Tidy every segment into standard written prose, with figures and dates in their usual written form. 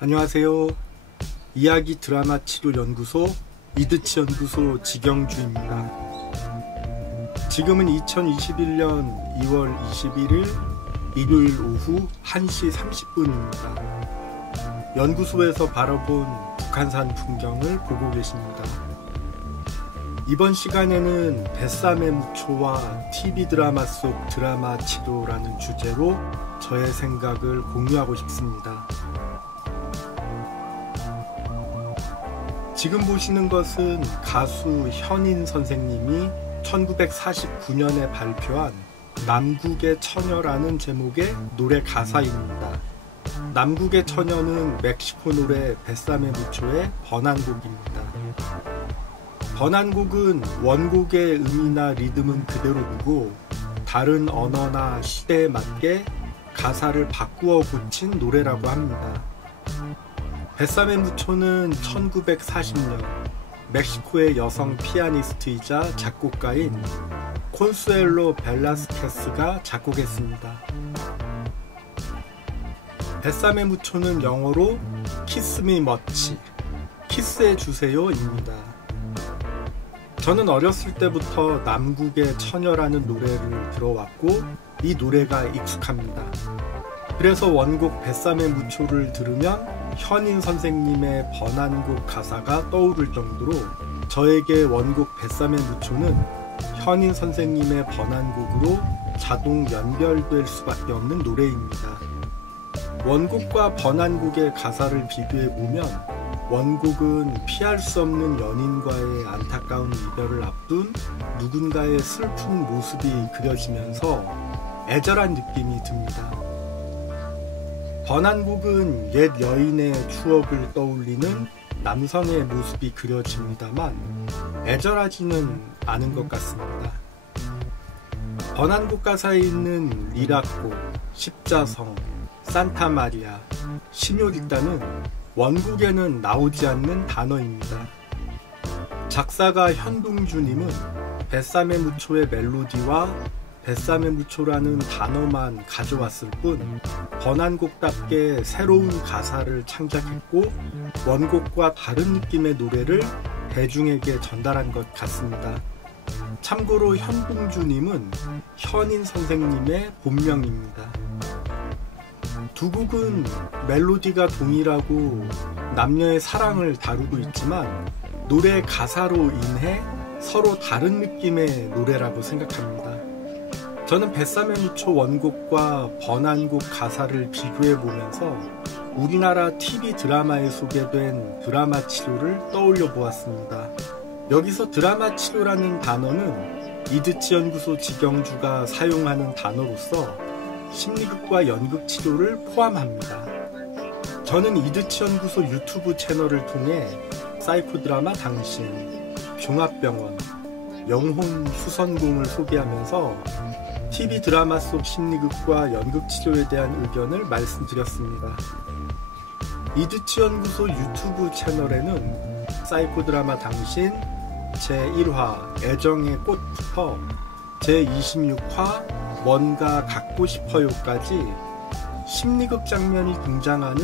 안녕하세요. 이야기 드라마 치료 연구소 이드치 연구소 지경주입니다. 지금은 2021년 2월 21일 일요일 오후 1시 30분입니다. 연구소에서 바라본 북한산 풍경을 보고 계십니다. 이번 시간에는 뱃삼의 무초와 TV 드라마 속 드라마 치료라는 주제로 저의 생각을 공유하고 싶습니다. 지금 보시는 것은 가수 현인 선생님이 1949년에 발표한 남국의 처녀라는 제목의 노래 가사입니다. 남국의 처녀는 멕시코 노래 뱃삼의 무초의 번안곡입니다. 번안곡은 원곡의 음이나 리듬은 그대로 두고 다른 언어나 시대에 맞게 가사를 바꾸어 고친 노래라고 합니다. 뱃삼의 무초는 1940년 멕시코의 여성 피아니스트이자 작곡가인 콘수엘로 벨라스케스가 작곡했습니다. 뱃삼의 무초는 영어로 키스 미 머치, 키스해 주세요입니다. 저는 어렸을 때부터 남국의 처녀라는 노래를 들어왔고 이 노래가 익숙합니다. 그래서 원곡 뱃삼의 무초를 들으면 현인 선생님의 번안곡 가사가 떠오를 정도로 저에게 원곡 뱃삼의 무초는 현인 선생님의 번안곡으로 자동 연결될 수밖에 없는 노래입니다. 원곡과 번안곡의 가사를 비교해보면 원곡은 피할 수 없는 연인과의 안타까운 이별을 앞둔 누군가의 슬픈 모습이 그려지면서 애절한 느낌이 듭니다. 번안곡은 옛 여인의 추억을 떠올리는 남성의 모습이 그려집니다만 애절하지는 않은 것 같습니다. 번안곡 가사에 있는 리라코, 십자성, 산타마리아, 시뇨리따는 원곡에는 나오지 않는 단어입니다. 작사가 현동주님은 뱃삼의 무초의 멜로디와 뱃삼의 무초라는 단어만 가져왔을 뿐 번안곡답게 새로운 가사를 창작했고 원곡과 다른 느낌의 노래를 대중에게 전달한 것 같습니다. 참고로 현동주님은 현인 선생님의 본명입니다. 두 곡은 멜로디가 동일하고 남녀의 사랑을 다루고 있지만 노래 가사로 인해 서로 다른 느낌의 노래라고 생각합니다. 저는 뱃삼의 무초 원곡과 번안곡 가사를 비교해보면서 우리나라 TV 드라마에 소개된 드라마 치료를 떠올려 보았습니다. 여기서 드라마 치료라는 단어는 이드치 연구소 지경주가 사용하는 단어로서 심리극과 연극 치료를 포함합니다. 저는 이드치 연구소 유튜브 채널을 통해 사이코 드라마 당신, 종합병원, 영혼 수선공을 소개하면서 TV 드라마 속 심리극과 연극 치료에 대한 의견을 말씀드렸습니다. 이드치 연구소 유튜브 채널에는 사이코 드라마 당신 제1화 애정의 꽃부터 제26화 뭔가 갖고 싶어요까지 심리극 장면이 등장하는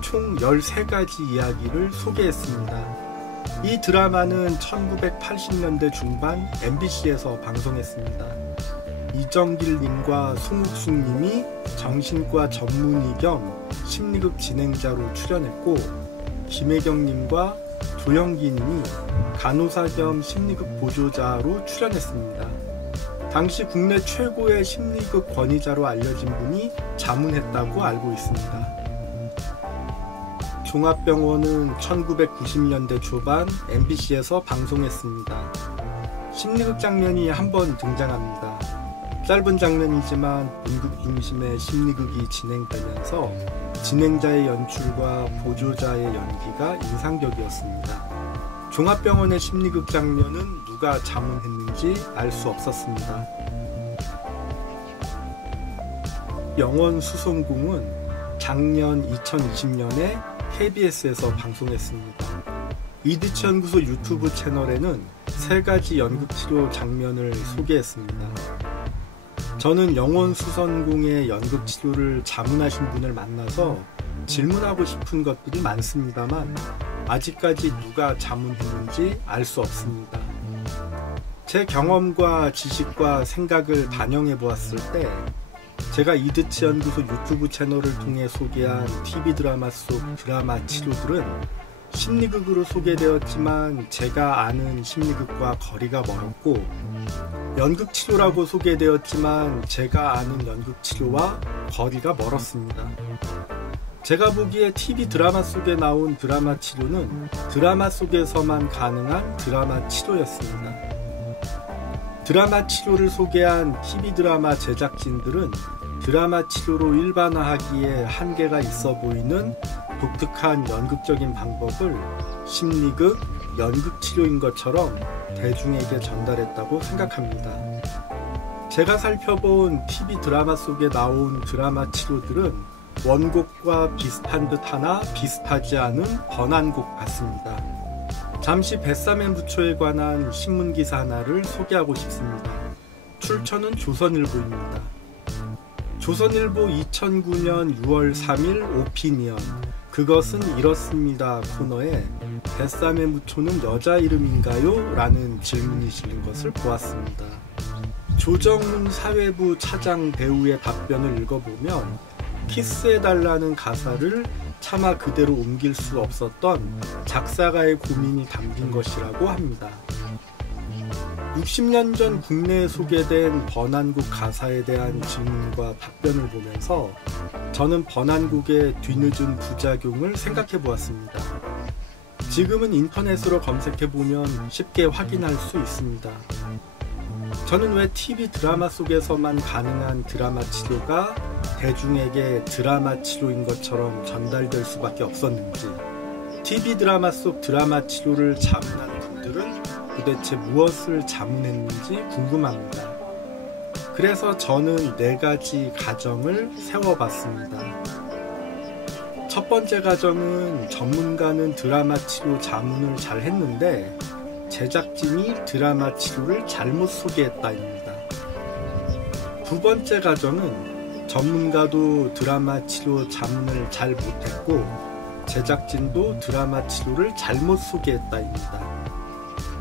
총 13가지 이야기를 소개했습니다. 이 드라마는 1980년대 중반 MBC에서 방송했습니다. 이정길님과 송욱숙님이 정신과 전문의 겸 심리극 진행자로 출연했고 김혜경님과 조영기님이 간호사 겸 심리극 보조자로 출연했습니다. 당시 국내 최고의 심리극 권위자로 알려진 분이 자문했다고 알고 있습니다. 종합병원은 1990년대 초반 MBC에서 방송했습니다. 심리극 장면이 한 번 등장합니다. 짧은 장면이지만 본극 중심의 심리극이 진행되면서 진행자의 연출과 보조자의 연기가 인상적이었습니다. 종합병원의 심리극 장면은 누가 자문했는지 알 수 없었습니다. 영혼 수송공은 작년 2020년에 KBS에서 방송했습니다. 이드치 연구소 유튜브 채널에는 3가지 연극치료 장면을 소개했습니다. 저는 영혼 수선공의 연극치료를 자문하신 분을 만나서 질문하고 싶은 것들이 많습니다만 아직까지 누가 자문했는지 알 수 없습니다. 제 경험과 지식과 생각을 반영해 보았을 때 제가 이드치 연구소 유튜브 채널을 통해 소개한 TV 드라마 속 드라마 치료들은 심리극으로 소개되었지만 제가 아는 심리극과 거리가 멀었고, 연극치료라고 소개되었지만 제가 아는 연극치료와 거리가 멀었습니다. 제가 보기에 TV 드라마 속에 나온 드라마 치료는 드라마 속에서만 가능한 드라마 치료였습니다. 드라마 치료를 소개한 TV 드라마 제작진들은 드라마 치료로 일반화하기에 한계가 있어 보이는 독특한 연극적인 방법을 심리극, 연극치료인 것처럼 대중에게 전달했다고 생각합니다. 제가 살펴본 TV 드라마 속에 나온 드라마 치료들은 원곡과 비슷한 듯 하나 비슷하지 않은 번안곡 같습니다. 잠시 뱃삼의 무초에 관한 신문기사 하나를 소개하고 싶습니다. 출처는 조선일보입니다. 조선일보 2009년 6월 3일 오피니언 그것은 이렇습니다 코너에 뱃삼의 무초는 여자 이름인가요? 라는 질문이 실린 것을 보았습니다. 조정훈 사회부 차장 배우의 답변을 읽어보면 키스해달라는 가사를 차마 그대로 옮길 수 없었던 작사가의 고민이 담긴 것이라고 합니다. 60년 전 국내에 소개된 번안곡 가사에 대한 질문과 답변을 보면서 저는 번안곡의 뒤늦은 부작용을 생각해 보았습니다. 지금은 인터넷으로 검색해 보면 쉽게 확인할 수 있습니다. 저는 왜 TV 드라마 속에서만 가능한 드라마 치료가 대중에게 드라마 치료인 것처럼 전달될 수밖에 없었는지, TV 드라마 속 드라마 치료를 자문한 분들은 도대체 무엇을 자문했는지 궁금합니다. 그래서 저는 4가지 가정을 세워봤습니다. 첫 번째 가정은 전문가는 드라마 치료 자문을 잘 했는데 제작진이 드라마 치료를 잘못 소개했다입니다. 두 번째 가정은 전문가도 드라마 치료 자문을 잘 못했고 제작진도 드라마 치료를 잘못 소개했다입니다.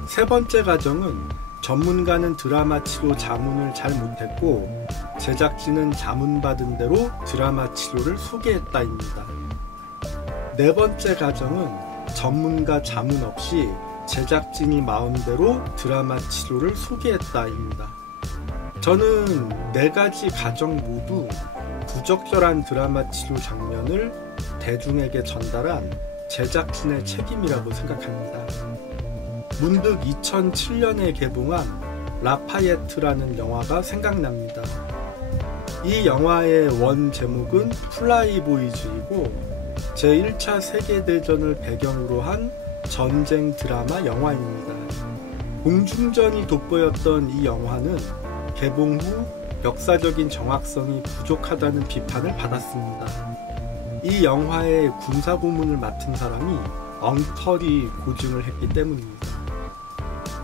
세 번째 가정은 전문가는 드라마 치료 자문을 잘 못했고 제작진은 자문받은 대로 드라마 치료를 소개했다입니다. 네 번째 가정은 전문가 자문 없이 제작진이 마음대로 드라마 치료를 소개했다입니다. 저는 4가지 가정 모두 부적절한 드라마 치료 장면을 대중에게 전달한 제작진의 책임이라고 생각합니다. 문득 2007년에 개봉한 라파예트라는 영화가 생각납니다. 이 영화의 원 제목은 플라이보이즈이고 제1차 세계대전을 배경으로 한 전쟁 드라마 영화입니다. 공중전이 돋보였던 이 영화는 개봉 후 역사적인 정확성이 부족하다는 비판을 받았습니다. 이 영화의 군사고문을 맡은 사람이 엉터리 고증을 했기 때문입니다.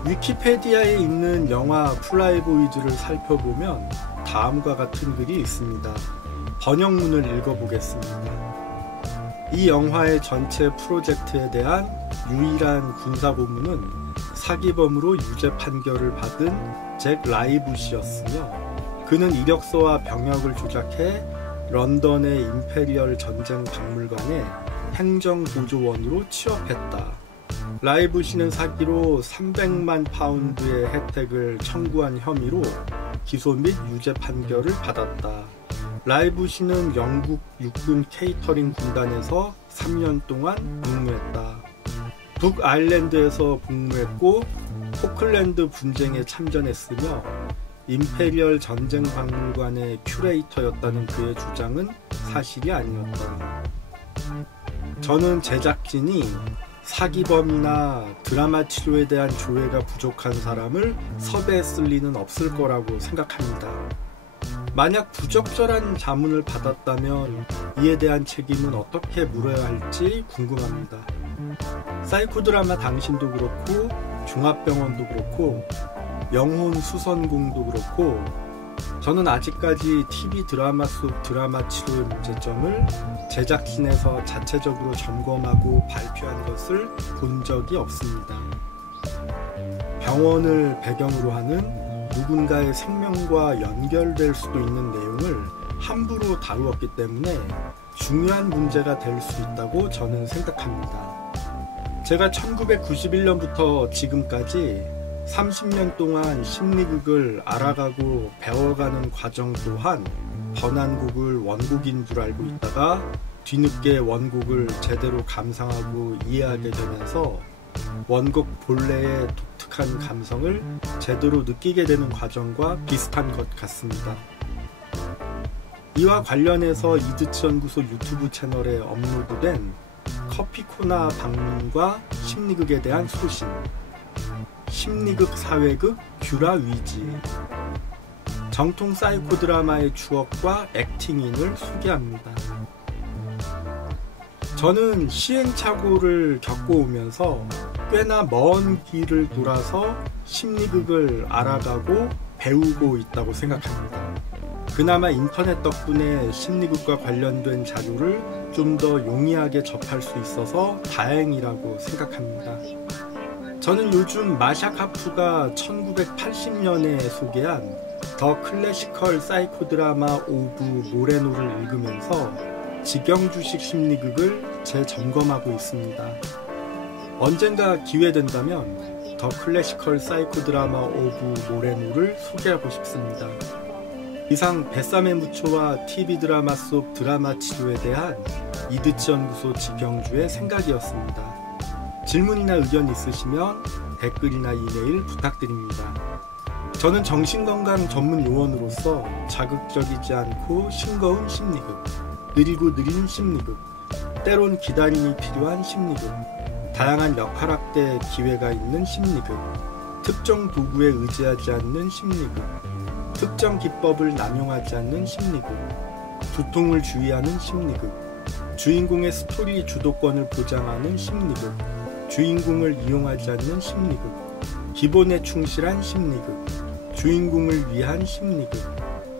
위키페디아에 있는 영화 플라이보이즈를 살펴보면 다음과 같은 글이 있습니다. 번역문을 읽어보겠습니다. 이 영화의 전체 프로젝트에 대한 유일한 군사고문은 사기범으로 유죄 판결을 받은 잭 라이부시였으며 그는 이력서와 병역을 조작해 런던의 임페리얼 전쟁 박물관에 행정보조원으로 취업했다. 라이부시는 사기로 300만 파운드의 혜택을 청구한 혐의로 기소 및 유죄 판결을 받았다. 라이부시는 영국 육군 케이터링 군단에서 3년 동안 복무했다. 북아일랜드에서 복무했고 포클랜드 분쟁에 참전했으며 임페리얼 전쟁 박물관의 큐레이터였다는 그의 주장은 사실이 아니었다. 저는 제작진이 사기범이나 드라마 치료에 대한 조회가 부족한 사람을 섭외했을 리는 없을 거라고 생각합니다. 만약 부적절한 자문을 받았다면 이에 대한 책임은 어떻게 물어야 할지 궁금합니다. 사이코 드라마 당신도 그렇고 종합병원도 그렇고 영혼 수선공도 그렇고 저는 아직까지 TV 드라마 속 드라마 치료의 문제점을 제작진에서 자체적으로 점검하고 발표한 것을 본 적이 없습니다. 병원을 배경으로 하는 누군가의 생명과 연결될 수도 있는 내용을 함부로 다루었기 때문에 중요한 문제가 될 수 있다고 저는 생각합니다. 제가 1991년부터 지금까지 30년 동안 심리극을 알아가고 배워가는 과정 또한 번안곡을 원곡인 줄 알고 있다가 뒤늦게 원곡을 제대로 감상하고 이해하게 되면서 원곡 본래의 독특한 감성을 제대로 느끼게 되는 과정과 비슷한 것 같습니다. 이와 관련해서 이드치 연구소 유튜브 채널에 업로드된 커피코나 방문과 심리극에 대한 소신, 심리극 사회극 듀라 위지, 정통 사이코 드라마의 추억과 액팅인을 소개합니다. 저는 시행착오를 겪어오면서 꽤나 먼 길을 돌아서 심리극을 알아가고 배우고 있다고 생각합니다. 그나마 인터넷 덕분에 심리극과 관련된 자료를 좀 더 용이하게 접할 수 있어서 다행이라고 생각합니다. 저는 요즘 마샤 카프가 1980년에 소개한 더 클래시컬 사이코 드라마 오브 모레노를 읽으면서 직영주식 심리극을 재점검하고 있습니다. 언젠가 기회된다면 더 클래시컬 사이코 드라마 오브 모레노를 소개하고 싶습니다. 이상 뱃삼의 무초와 TV 드라마 속 드라마 치료에 대한 이드치 연구소 직영주의 생각이었습니다. 질문이나 의견 있으시면 댓글이나 이메일 부탁드립니다. 저는 정신건강 전문 요원으로서 자극적이지 않고 싱거운 심리극, 느리고 느린 심리극, 때론 기다림이 필요한 심리극, 다양한 역할학대 기회가 있는 심리극, 특정 도구에 의지하지 않는 심리극, 특정 기법을 남용하지 않는 심리극, 두통을 주의하는 심리극, 주인공의 스토리 주도권을 보장하는 심리극, 주인공을 이용하지 않는 심리극, 기본에 충실한 심리극, 주인공을 위한 심리극,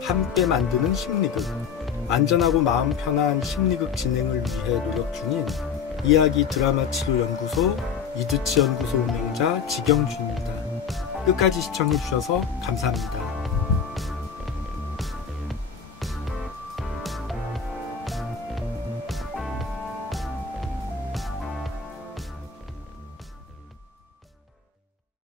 함께 만드는 심리극, 안전하고 마음 편한 심리극 진행을 위해 노력 중인 이야기 드라마 치료 연구소 이드치 연구소 운영자 직영주입니다. 끝까지 시청해주셔서 감사합니다.